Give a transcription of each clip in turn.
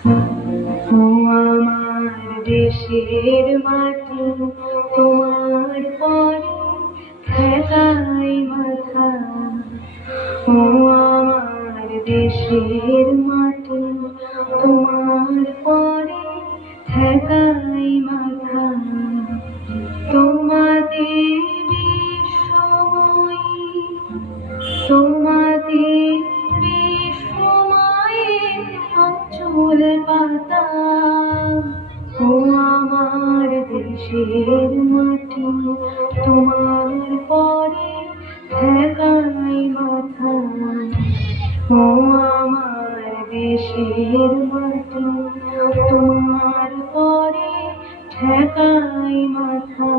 ও আমার দেশের মাটি, তোমার পরে ঠেকাই মাথা। ও আমার দেশের মাটি, তোমার পরে ঠেকাই মাথা। তোমাদের বিশ্বময়ী, তোমাদের বিশ্বময়ের আঁচল পাতা। ও আমার দেশের মাটি, তোমার পরে ঠেকাই মাথা। ও আমার দেশের মাটি, তোমার পরে ঠেকাই মাথা।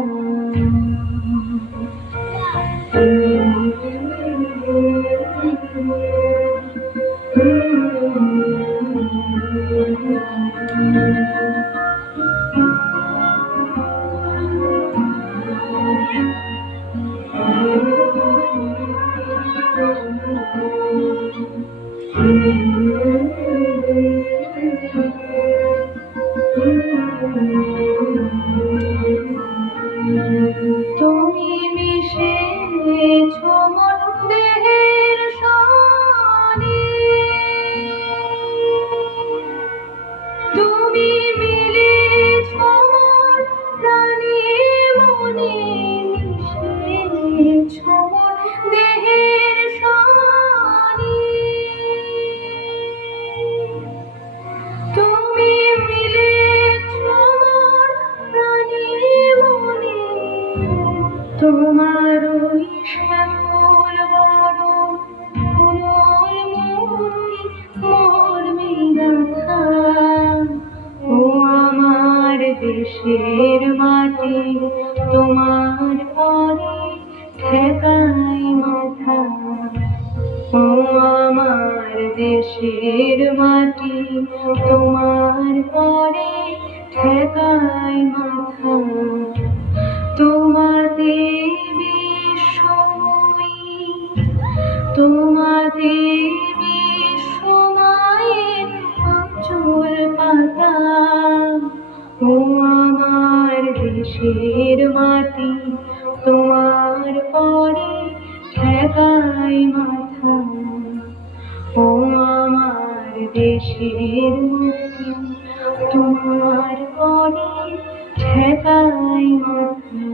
তুমি মিশেছ মন দেহের সনে, তুমি মিলেছ মন প্রাণে মনে, মিশেছ মন দেহের সনে। তুমি মিলেছ মন প্রাণে মনে, তোমার ওই শ্যামল বরণ কোমল মূর্তি মর্মে গাঁথা। ও আমার দেশের মাটি, তোমার পরে ঠেকাই মাথা। ও আমার দেশের মাটি, তোমার পরে ঠেকাই মাথা। তোমাদের বিশ্বময়ী, তোমাদের বিশ্বময়ের আঁচল পাতা। ও আমার দেশের মাটি, তোমার পরে ঠেকাই মাথা। ও আমার দেশের মাটি, তোমার পরে ঠেকাই মাথা।